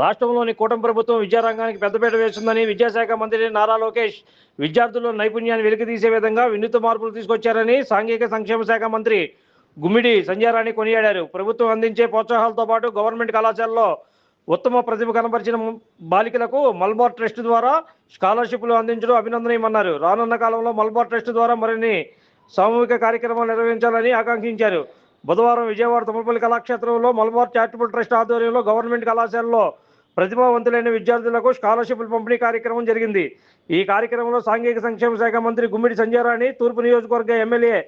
రాష్ట్రంలోని కూటమి ప్రభుత్వం విద్యారంగానికి పెద్దపీట వేస్తుందని విద్యాశాఖ మంత్రి నారా లోకేష్ విద్యార్థుల్లో నైపుణ్యాన్ని వెలికితీసే విధంగా వినూత్న మార్పులు తీసుకొచ్చారని సాంఘిక సంక్షేమ శాఖ మంత్రి గుమ్మిడి సంధ్యారాణి కొనియాడారు. ప్రభుత్వం అందించే ప్రోత్సాహాలతో పాటు గవర్నమెంట్ కళాశాలలో ఉత్తమ ప్రతిభ కనబరిచిన బాలికలకు మల్బార్ ట్రస్ట్ ద్వారా స్కాలర్షిప్లు అందించడం అభినందనీయమన్నారు. రానున్న కాలంలో మల్బార్ ట్రస్ట్ ద్వారా మరిన్ని సామూహిక కార్యక్రమాలు నిర్వహించాలని ఆకాంక్షించారు. బుధవారం విజయవాడ తుమ్మపల్లి కళాక్షేత్రంలో మల్బార్ చారిటబుల్ ట్రస్ట్ ఆధ్వర్యంలో గవర్నమెంట్ కళాశాలలో ప్రతిభావంతులైన విద్యార్థులకు స్కాలర్షిప్ల పంపిణీ కార్యక్రమం జరిగింది. ఈ కార్యక్రమంలో సాంఘిక సంక్షేమ శాఖ మంత్రి గుమ్మిడి సంధ్యారాణి, తూర్పు నియోజకవర్గ MLA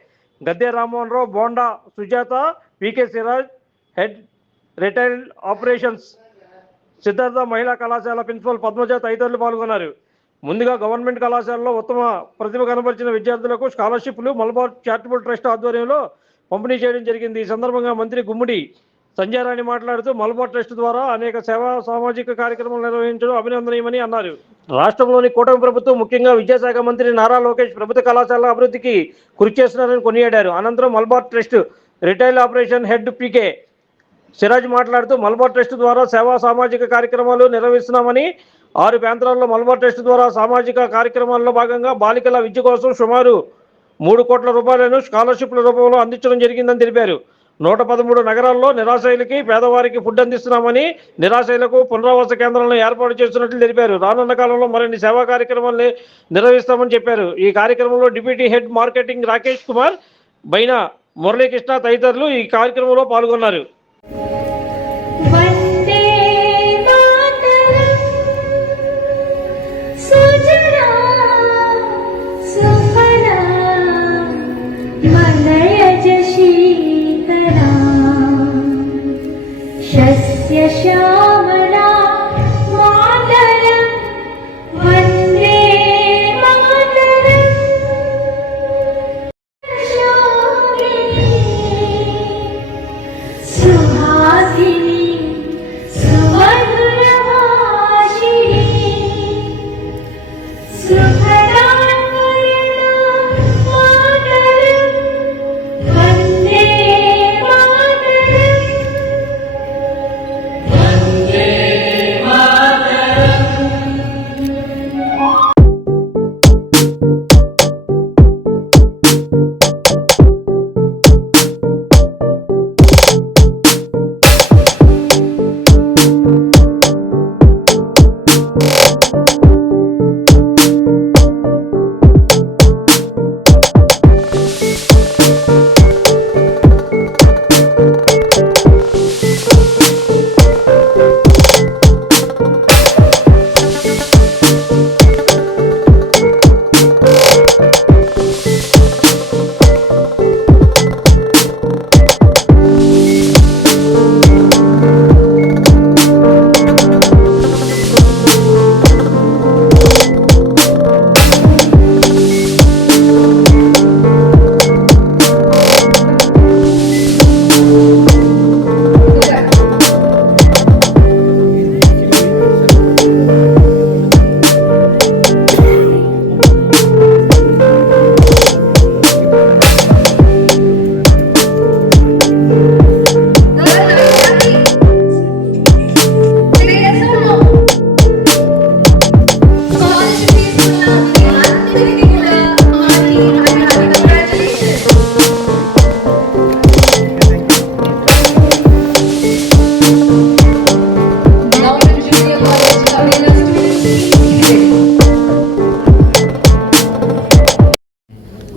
Gadde Rammohan Rao, Bonda Sujatha, PK Siraj, head retail operations Siddhartha మహిళా కళాశాల ప్రిన్సిపల్ పద్మజ తదితరులు పాల్గొన్నారు. ముందుగా గవర్నమెంట్ కళాశాలలో ఉత్తమ ప్రతిభ కనబరిచిన విద్యార్థులకు స్కాలర్షిప్లు మల్బార్ చారిటబుల్ ట్రస్ట్ ఆధ్వర్యంలో పంపిణీ చేయడం జరిగింది. ఈ సందర్భంగా మంత్రి గుమ్మిడి సంధ్యారాణి మాట్లాడుతూ మల్బార్ ట్రస్ట్ ద్వారా అనేక సేవా సామాజిక కార్యక్రమాలు నిర్వహించడం అభినందనీయమని అన్నారు. రాష్ట్రంలోని కూటమి ప్రభుత్వం ముఖ్యంగా విద్యాశాఖ మంత్రి నారా లోకేష్ ప్రభుత్వ కళాశాలల అభివృద్ధికి కృషి చేస్తున్నారని కొనియాడారు. అనంతరం Malabar trust retail operation head PK Siraj మాట్లాడుతూ మల్బార్ ట్రస్ట్ ద్వారా సేవా సామాజిక కార్యక్రమాలు నిర్వహిస్తున్నామని, 6 ప్రాంతాల్లో మల్బార్ ట్రస్ట్ ద్వారా సామాజిక కార్యక్రమాల్లో భాగంగా బాలికల విద్య కోసం సుమారు 3 కోట్ల రూపాయలను స్కాలర్షిప్ల రూపంలో అందించడం జరిగిందని తెలిపారు. 113 నగరాల్లో నిరాశ్రయులకి పేదవారికి ఫుడ్ అందిస్తున్నామని, నిరాశ్రయులకు పునరావాస కేంద్రాలను ఏర్పాటు చేస్తున్నట్లు తెలిపారు. రానున్న కాలంలో మరిన్ని సేవా కార్యక్రమాలు నిర్వహిస్తామని చెప్పారు. ఈ కార్యక్రమంలో deputy head marketing Rakesh Kumar, Baina Muralikrishna తదితరులు ఈ కార్యక్రమంలో పాల్గొన్నారు. श्यामला मातरं वन्दे मातरं सुहासिनी सुमधुरभाषिणी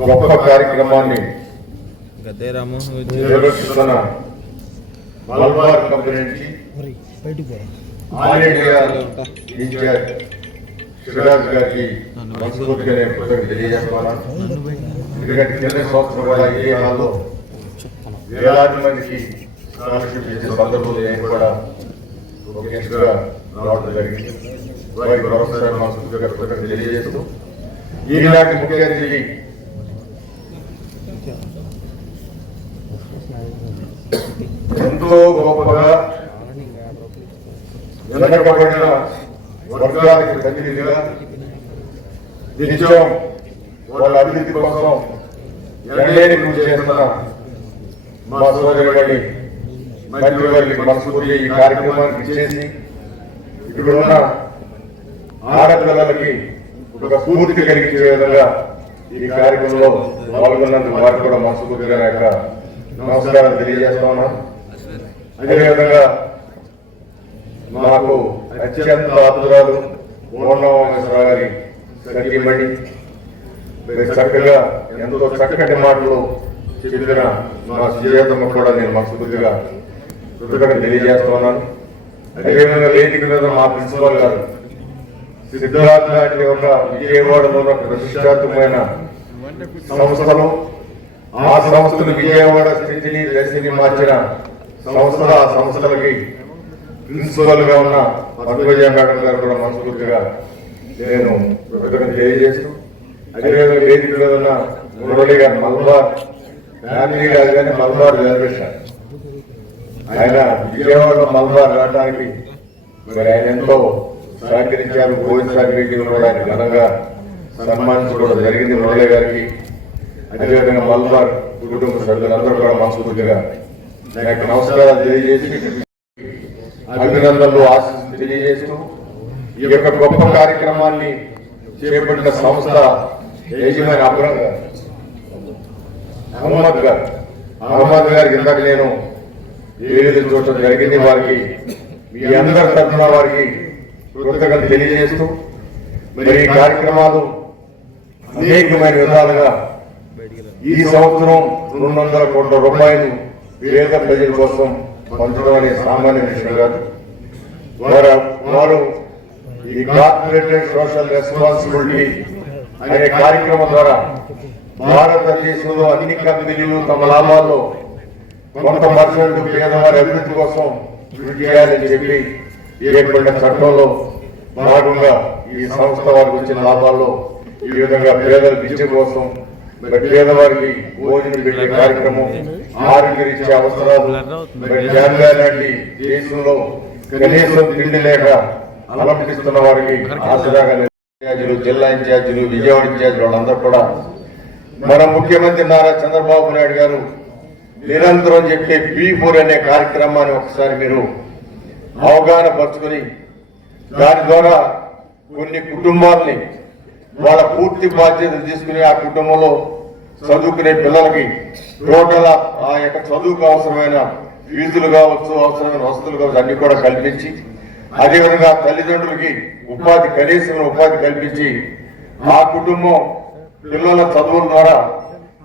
గొప్ప కార్యక్రమాన్ని నిర్వహిస్తున్న మల్బార్ కంపెనీ నుంచి ఆల్ ఇండియా ఇన్ఛార్జ్ సిరాజ్ గారికి మనస్ఫూర్తిగా నేను కృతజ్ఞతలు తెలియజేస్తున్నాను. ఎందుకంటే కింద సంవత్సరం కూడా ఏ హాల్లో వేలాది మందికి స్కాలర్షిప్ ఇచ్చే సందర్భంలో నేను కూడా ఒక గెస్ట్గా రావడం జరిగింది. వారికి ప్రొఫెసర్ మనస్ఫూర్తిగా కృతజ్ఞతలు తెలియజేస్తూ ఈనాటి ముఖ్య అతిథి ఎంతో గొప్పగా వెనకబడిన వర్గానికి ప్రతినిధిగా నిత్యం వాళ్ళ అభివృద్ధి కోసం ఎనలేని కృషి చేస్తున్న మా సోదరుడి మంత్రివర్యులకు మనస్ఫూర్తిగా ఈ కార్యక్రమానికి ఇచ్చేసి ఇక్కడున్న ఆడపిల్లలకి ఒక స్ఫూర్తి కలిగించే విధంగా ఈ కార్యక్రమంలో పాల్గొన్నందుకు వారికి కూడా మనస్ఫూర్తిగా నా యొక్క నమస్కారం తెలియజేస్తా ఉన్నాను. అదేవిధంగా నాకు అత్యంత ఆతురాలు మోహనరావు గారి సతీమణి చక్కగా ఎంతో చక్కటి మాటలు చెప్పిన మా సుజాతమ్మ కూడా నేను మనస్ఫూర్తిగా కృతజ్ఞత తెలియజేస్తా ఉన్నాను. అదేవిధంగా వేదిక మీద మా ప్రిన్సిపాల్ గారు సిద్ధార్థ లాంటి ఒక విజయవాడలో ఉన్న ప్రతిష్టాత్మకమైన సంస్థలు, ఆ సంస్థలు విజయవాడ స్థితిని దశని మార్చిన సంస్థల ఆ సంస్థలకి ప్రిన్సిపల్ గా ఉన్న పద్మజ మేడం గారు కూడా మనస్ఫూర్తిగా నేను కృతజ్ఞత తెలియజేస్తూ, అదేవిధంగా వేదిక మీద ఉన్న మురళి గారు మల్బార్ ఫ్యామిలీ గారు కానీ మల్బార్ జనరేషన్ ఆయన విజయవాడలో మల్బార్ రావడానికి మరి ఆయన ఎంతో సహకరించారు. పోయినసారి మీటింగ్ కూడా ఆయన ఘనంగా సన్మానించుకోవడం జరిగింది మురళి గారికి. అదేవిధంగా మల్బార్ కుటుంబ సభ్యులందరూ కూడా మనస్ఫూర్తిగా నాకు నమస్కారాలు తెలియజేసి అభినందనలు ఆశీస్సులు తెలియజేస్తూ ఈ యొక్క గొప్ప కార్యక్రమాన్ని చేపట్టిన సంస్థ యజమాని అహ్మద్ గారికి ఇందాక నేను ఏడు చూడటం జరిగింది. వారికి మీ అందరి తరఫున వారికి కృతజ్ఞతలు తెలియజేస్తూ మరి ఈ కార్యక్రమాలు అనేకమైన విధాలుగా ఈ సంవత్సరం 200 కోట్ల రూపాయలు పేద ప్రజల కోసం పంచడం అనే సామాన్య విషయం కాదు. వారు ఈ కార్పొరేటెడ్ సోషల్ రెస్పాన్సిబిలిటీ అనే కార్యక్రమం ద్వారా భారతదేశంలో అన్ని కంపెనీలు తమ లాభాల్లో కొంత పర్సెంట్ పేదవారి అభివృద్ధి కోసం కృషి చేయాలని చెప్పి ఏర్పడిన చట్టంలో భాగంగా ఈ సంస్థ వారికి వచ్చిన లాభాల్లో ఈ విధంగా పేదల విద్య కోసం పేదవారికి భోజనం పెట్టే కార్యక్రమం, ఆరోగ్యరీత్యా అవసరాలు, జాంబియా లాంటి దేశంలో కనీసం తిండి లేక అలంపిస్తున్న వారికి ఆసరాగా ఇన్ఛార్జీలు, జిల్లా ఇన్ఛార్జీలు, విజయవాడ ఇన్ఛార్జీలు వాళ్ళందరూ కూడా మన ముఖ్యమంత్రి నారా చంద్రబాబు నాయుడు గారు నిరంతరం చెప్పే P4 అనే కార్యక్రమాన్ని ఒకసారి మీరు అవగాహన పరుచుకొని దాని ద్వారా కొన్ని కుటుంబాలని వాళ్ళ పూర్తి బాధ్యతలు తీసుకుని ఆ కుటుంబంలో చదువుకునే పిల్లలకి టోటల్ ఆ యొక్క చదువుకు అవసరమైన ఫీజులు కావచ్చు, అవసరమైన వసతులు కావచ్చు అన్ని కూడా కల్పించి, అదేవిధంగా తల్లిదండ్రులకి కనీసం ఉపాధి కల్పించి ఆ కుటుంబం పిల్లల చదువుల ద్వారా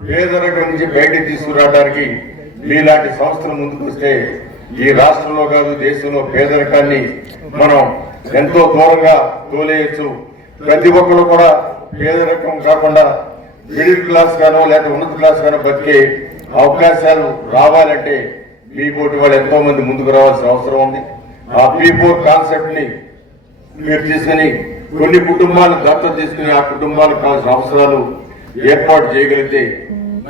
పేదరికం నుంచి బయటికి తీసుకురావడానికి మీలాంటి సంస్థలు ముందుకు వస్తే ఈ రాష్ట్రంలో కాదు దేశంలో పేదరికాన్ని మనం ఎంతో దూరంగా తోలేయచ్చు. ప్రతి ఒక్కరు కూడా పేదరికం కాకుండా మిడిల్ క్లాస్ గానో లేదా ఉన్నత క్లాస్ గానో బతికే అవకాశాలు రావాలంటే P4 వాళ్ళు ఎంతో మంది ముందుకు రావాల్సిన అవసరం ఉంది. ఆ P4 కాన్సెప్ట్ ని మీరు తీసుకుని కొన్ని కుటుంబాలను దత్తత తీసుకుని ఆ కుటుంబాలకు కావాల్సిన అవసరాలు ఏర్పాటు చేయగలిగితే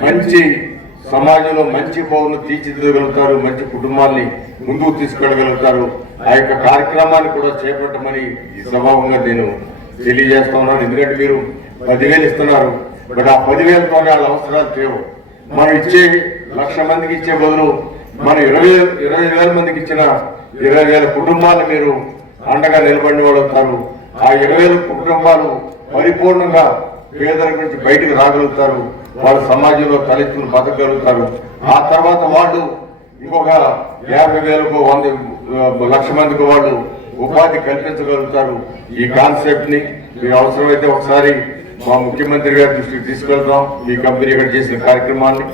మంచి సమాజంలో మంచి పౌరులు తీర్చిదిద్దగలుగుతారు, మంచి కుటుంబాన్ని ముందుకు తీసుకెళ్ళగలుగుతారు. ఆ యొక్క కార్యక్రమాన్ని కూడా చేపట్టమని ఈ సభాముఖంగా నేను తెలియజేస్తా ఉన్నాను. ఎందుకంటే మీరు 10,000 ఇస్తున్నారు, బట్ ఆ 10,000తోనే వాళ్ళ అవసరాలు లేవు. మనం ఇచ్చే 1,00,000 మందికి ఇచ్చే బదులు మనం 20,000 మందికి ఇచ్చిన 20,000 కుటుంబాలు మీరు అండగా నిలబడిన వాళ్ళు అవుతారు. ఆ 20,000 కుటుంబాలు పరిపూర్ణంగా పేదరికం నుంచి బయటకు రాగలుగుతారు, వాళ్ళు సమాజంలో తలెత్తుకుని బతకగలుగుతారు. ఆ తర్వాత వాళ్ళు ఇంకొక 50,000కు 1,00,000 మందికి వాళ్ళు ఉపాధి కల్పించగలుగుతారు. ఈ కాన్సెప్ట్ ని మీరు అవసరమైతే ఒకసారి మా ముఖ్యమంత్రి గారి దృష్టికి తీసుకెళ్తాం. మీ కంపెనీ ఇక్కడ చేసిన కార్యక్రమాన్ని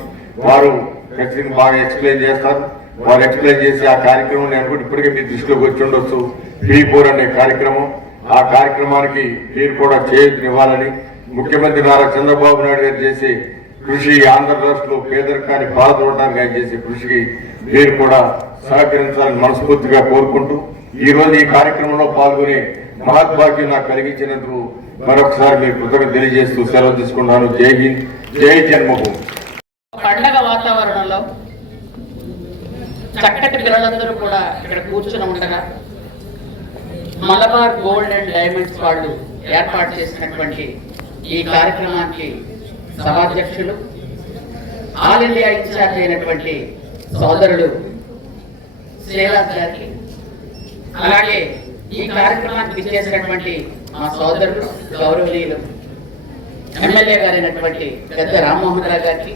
వారు ఖచ్చితంగా బాగా ఎక్స్ప్లెయిన్ చేస్తారు. వారు ఎక్స్ప్లెయిన్ చేసి ఆ కార్యక్రమం అనుకుంటే ఇప్పటికే మీ దృష్టిలోకి వచ్చి ఉండొచ్చు. P4 అనే కార్యక్రమం, ఆ కార్యక్రమానికి మీరు కూడా చేయూతనివ్వాలని ముఖ్యమంత్రి నారా చంద్రబాబు నాయుడు గారు చేసే కృషి, ఆంధ్ర రాష్ట్రంలో పేదరికాన్ని పాల్గొనడానికి ఆయన చేసే కృషికి మీరు కూడా సహకరించాలని మనస్ఫూర్తిగా కోరుకుంటూ ఈ రోజు ఈ కార్యక్రమంలో పాల్గొనే మహద్భాగ్యం నాకు కలిగించినందుకు మరొకసారి మీకు కృతజ్ఞత తెలియజేస్తూ సెలవు తీసుకున్నాను. జై హింద్, జై జన్మభూమి. పండగ వాతావరణంలో చక్కటి పిల్లలందరూ కూడా ఇక్కడ కూర్చుని ఉండగా మలబార్ గోల్డ్ అండ్ డైమండ్స్ వాళ్ళు ఏర్పాటు చేసినటువంటి ఈ కార్యక్రమానికి సభాధ్యక్షులు, ఆల్ ఇండియా ఇన్ఛార్జ్ అయినటువంటి సోదరుడు శ్రీరాజ్ గారికి, అలాగే ఈ కార్యక్రమానికి ఇచ్చేసినటువంటి మా సోదరుడు గౌరవనీయులు ఎమ్మెల్యే గారైనటువంటి పెద్ద రామ్మోహన్ రావు గారికి,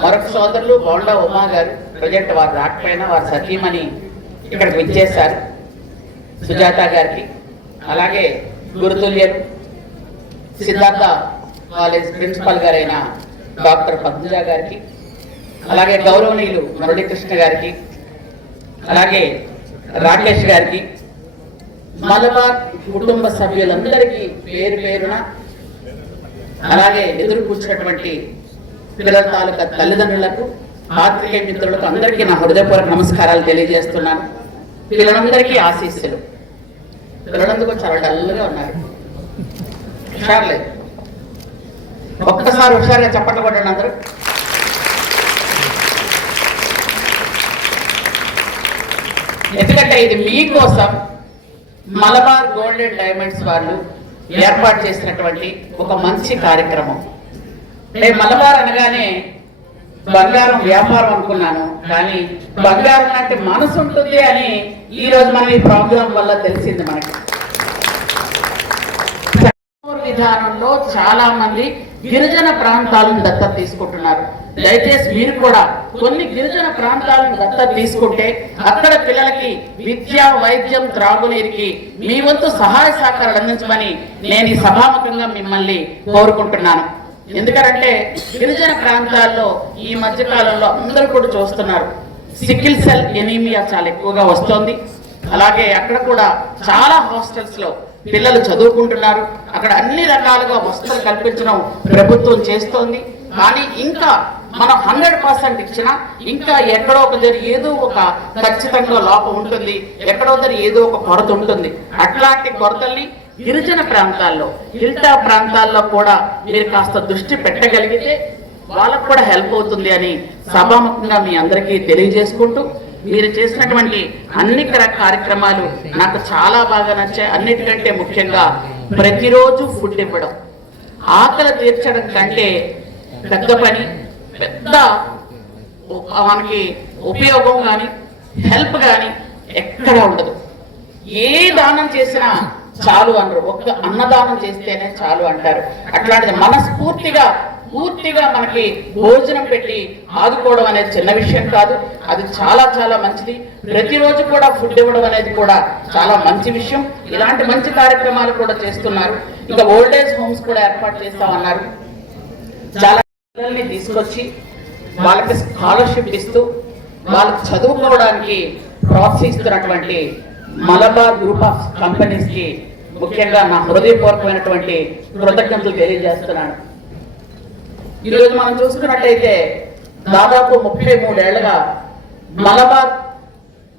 మరొక సోదరులు బోండా ఉమా గారు, ప్రజెంట్ వారు రాకపోయినా వారి సతీమణి ఇక్కడికి విచ్చేశారు, సుజాత గారికి, అలాగే గురుతుల్యలు సిద్ధార్థ కాలేజ్ ప్రిన్సిపల్ గారైన డాక్టర్ పద్మజ గారికి, అలాగే గౌరవనీయులు మురళీకృష్ణ గారికి, అలాగే రాకేష్ గారికి, మలబార్ కుటుంబ సభ్యులందరికీ పేరు పేరున, అలాగే ఎదురు కూర్చున్నటువంటి పిల్లల తాలూకా తల్లిదండ్రులకు, పాత్రికేయ మిత్రులకు అందరికీ నా హృదయపూర్వక నమస్కారాలు తెలియజేస్తున్నాను. పిల్లలందరికీ ఆశీస్సులు. పిల్లలందరూ చాలా డల్గా ఉన్నారు, హుషారులేదు. ఒక్కసారి హుషారుగా చప్పట్లు కొట్టండి అందరూ. ఎందుకంటే ఇది మీకోసం మలబార్ గోల్డ్ అండ్ డైమండ్స్ వాళ్ళు ఏర్పాటు చేసినటువంటి ఒక మంచి కార్యక్రమం. నేను మలబార్ అనగానే బంగారం వ్యాపారం అనుకున్నాను, కానీ బంగారం లాంటి మనసు ఉంటుంది అని ఈ రోజు మనం ఈ ప్రోగ్రాం వల్ల తెలిసింది మనకి. విధానంలో చాలా మంది గిరిజన ప్రాంతాలను దత్తత తీసుకుంటున్నారు. దయచేసి మీరు కూడా కొన్ని గిరిజన ప్రాంతాలను దత్తత తీసుకుంటే అక్కడ పిల్లలకి విద్య, వైద్యం, త్రాగునీరుకి మీ వంతు సహాయ సహకారాలు అందించమని నేను ఈ సభాముఖంగా మిమ్మల్ని కోరుకుంటున్నాను. ఎందుకంటే గిరిజన ప్రాంతాల్లో ఈ మధ్య కాలంలో అందరూ కూడా చూస్తున్నారు, సికిల్ సెల్ ఎనీమియా చాలా ఎక్కువగా వస్తోంది. అలాగే అక్కడ కూడా చాలా హాస్టల్స్ లో పిల్లలు చదువుకుంటున్నారు. అక్కడ అన్ని రకాలుగా వసతులు కల్పించడం ప్రభుత్వం చేస్తోంది. కానీ ఇంకా మనం 100% ఇచ్చినా ఇంకా ఎక్కడో ఒక దగ్గర ఏదో ఒక ఖచ్చితంగా లోపం ఉంటుంది, ఎక్కడో దగ్గర ఏదో ఒక కొరత ఉంటుంది. అట్లాంటి కొరతల్ని గిరిజన ప్రాంతాల్లో, హిల్టా ప్రాంతాల్లో కూడా మీరు కాస్త దృష్టి పెట్టగలిగితే వాళ్ళకు కూడా హెల్ప్ అవుతుంది అని సభాముఖంగా మీ అందరికీ తెలియజేసుకుంటూ, మీరు చేసినటువంటి అన్ని కార్యక్రమాలు నాకు చాలా బాగా నచ్చాయి. అన్నిటికంటే ముఖ్యంగా ప్రతిరోజు ఫుడ్ ఇవ్వడం, ఆకలి తీర్చడం కంటే పెద్ద పని, పెద్ద మనకి ఉపయోగం కానీ హెల్ప్ కానీ ఎక్కడా ఉండదు. ఏ దానం చేసినా చాలు అనరు, ఒక్క అన్నదానం చేస్తేనే చాలు అంటారు. అట్లాంటిది మనస్ఫూర్తిగా పూర్తిగా మనకి భోజనం పెట్టి ఆదుకోవడం అనేది చిన్న విషయం కాదు, అది చాలా చాలా మంచిది. ప్రతిరోజు కూడా ఫుడ్ ఇవ్వడం అనేది కూడా చాలా మంచి విషయం. ఇలాంటి మంచి కార్యక్రమాలు కూడా చేస్తున్నారు. ఇంకా ఓల్డ్ ఏజ్ హోమ్స్ కూడా ఏర్పాటు చేస్తామన్నారు. చాలా పిల్లల్ని తీసుకొచ్చి వాళ్ళకి స్కాలర్షిప్ ఇస్తూ వాళ్ళకి చదువుకోవడానికి ప్రోత్సహిస్తున్నటువంటి మలబార్ గ్రూప్ ఆఫ్ కంపెనీస్ కి ముఖ్యంగా నా హృదయపూర్వకమైనటువంటి కృతజ్ఞతలు తెలియజేస్తున్నాను. ఈరోజు మనం చూసుకున్నట్టయితే దాదాపు 33 ఏళ్లుగా మలబార్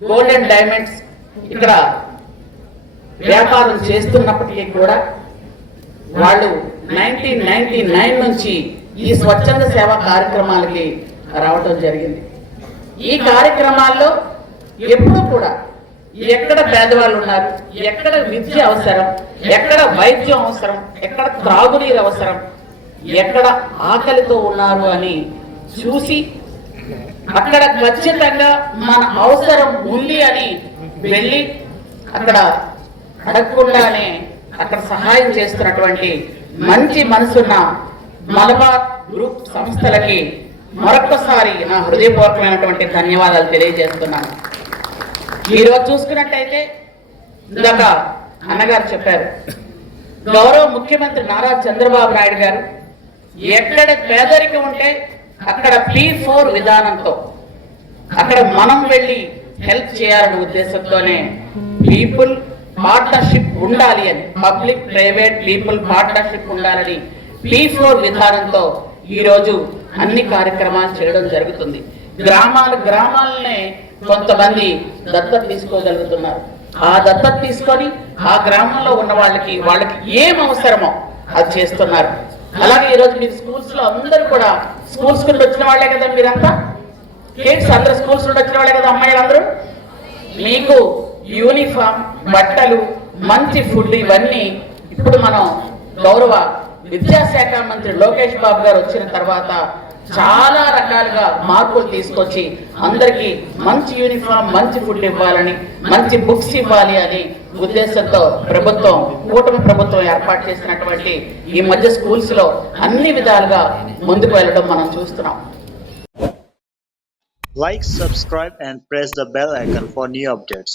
గోల్డ్ అండ్ డైమండ్స్ ఇక్కడ వ్యాపారం చేస్తున్నప్పటికీ కూడా వాళ్ళు 1999 నుంచి ఈ స్వచ్ఛంద సేవా కార్యక్రమాలకి రావటం జరిగింది. ఈ కార్యక్రమాల్లో ఎప్పుడు కూడా ఎక్కడ పేదవాళ్ళు ఉన్నారు, ఎక్కడ విద్య అవసరం, ఎక్కడ వైద్యం అవసరం, ఎక్కడ త్రాగునీరు అవసరం, ఎక్కడ ఆకలితో ఉన్నారు అని చూసి అక్కడ ఖచ్చితంగా మన అవసరం ఉంది అని వెళ్ళి అక్కడ అడగకుండానే అక్కడ సహాయం చేస్తున్నటువంటి మంచి మనసున్న మలబార్ గ్రూప్ సంస్థలకి మరొకసారి నా హృదయపూర్వకమైనటువంటి ధన్యవాదాలు తెలియజేస్తున్నాను. ఈరోజు చూసుకున్నట్టయితే ఇందాక అన్నగారు చెప్పారు, గౌరవ ముఖ్యమంత్రి నారా చంద్రబాబు నాయుడు గారు ఎక్కడ పేదరికం ఉంటే అక్కడ P4 విధానంతో అక్కడ మనం వెళ్ళి హెల్ప్ చేయాలనే ఉద్దేశంతోనే పీపుల్ పార్ట్నర్షిప్ ఉండాలి అని, పబ్లిక్ ప్రైవేట్ పీపుల్ పార్ట్నర్షిప్ ఉండాలని P4 విధానంతో ఈరోజు అన్ని కార్యక్రమాలు చేయడం జరుగుతుంది. గ్రామాలనే కొంతమంది దత్తత తీసుకోగలుగుతున్నారు. ఆ దత్తత తీసుకొని ఆ గ్రామంలో ఉన్న వాళ్ళకి ఏం అవసరమో అది చేస్తున్నారు. అలాగే ఈరోజు మీరు స్కూల్స్ లో అందరూ కూడా స్కూల్స్ నుండి వచ్చిన వాళ్ళే కదా, మీరంతా కిడ్స్ అందరూ స్కూల్స్ నుండి వచ్చిన వాళ్ళే కదా, అమ్మాయిలందరూ. మీకు యూనిఫామ్, బట్టలు, మంచి ఫుడ్ ఇవన్నీ ఇప్పుడు మనం గౌరవ విద్యాశాఖ మంత్రి లోకేష్ బాబు గారు వచ్చిన తర్వాత చాలా రకాలుగా మార్పులు తీసుకొచ్చి అందరికీ మంచి యూనిఫామ్, మంచి ఫుడ్ ఇవ్వాలని, మంచి బుక్స్ ఇవ్వాలి అని ఉద్దేశంతో కూటమి ప్రభుత్వం ఏర్పాటు చేసినటువంటి ఈ మధ్య స్కూల్స్ లో అన్ని విధాలుగా ముందుకు వెళ్ళడం మనం చూస్తున్నాం. Like, subscribe and press the bell icon for new updates.